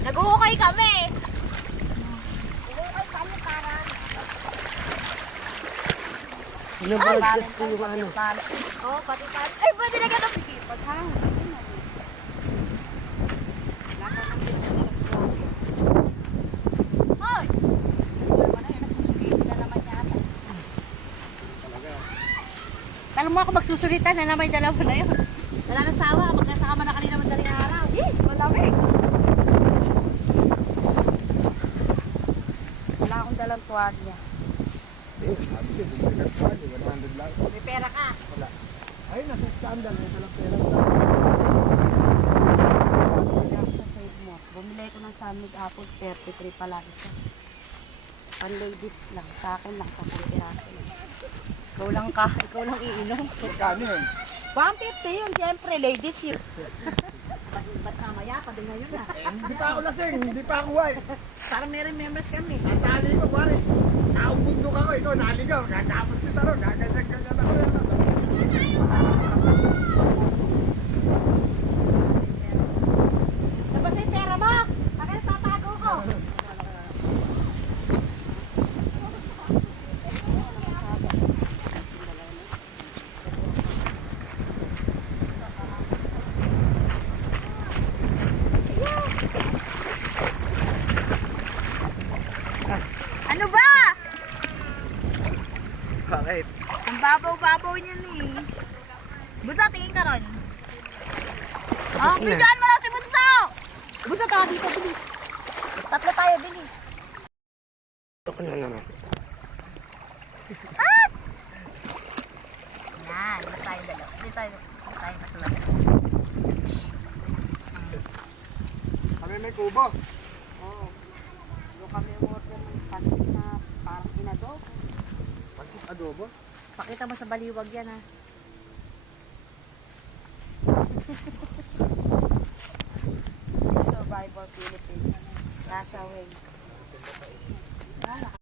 Nag-uukay kami. Nag-uukay kami para. Ilang balas ko yung ano. Oo, pati pati. Ay, pwede na gano'n. Paghahon. Hoy! Alam mo ako magsusulitan na naman yung dalawa na yun. Wala nang sawa. Magkasama na kanina madaling araw. Malamig. Wala akong dalang tuwalya. Sabi siya, bumili ka pa, 100 lang. May pera ka. Wala. Ay, nasa scandal, may dalang pera. Sa save mo. Bumili ko ng Samig Apple 33 pala isa. Pan ladies lang. Sa akin lang. 10 piraso lang. Ikaw lang iinom. Kano yun? 150 yun, siyempre, ladies yun. Ba't mamaya? Pati ngayon na. Hindi pa ako lasing, hindi pa ako white. Parang meron members kami. Ang tali ko, pare. Naumbundok ako, ikaw naligaw. Natapos kita ron, gaganyan-ganyan ako. Tapos yung pera mo. Bakit tatago ko? Ano ba? Bakit? Ang babaw-babaw niya ni. Bunso, tingin ka ron. Oh, na. bigyan mo na si Bunso! Bunso, tawa dito, bilis. Tatlo tayo, bilis. Ako na naman. Yan, hindi tayo dalawa. Hindi tayo matulad. Kami may kubo. Oo. Doon kami order ng pansit na parang inadobo. Pansit adobo. Pakita mo sa baliwag yan ha. Survivor Philippines. Nasa way.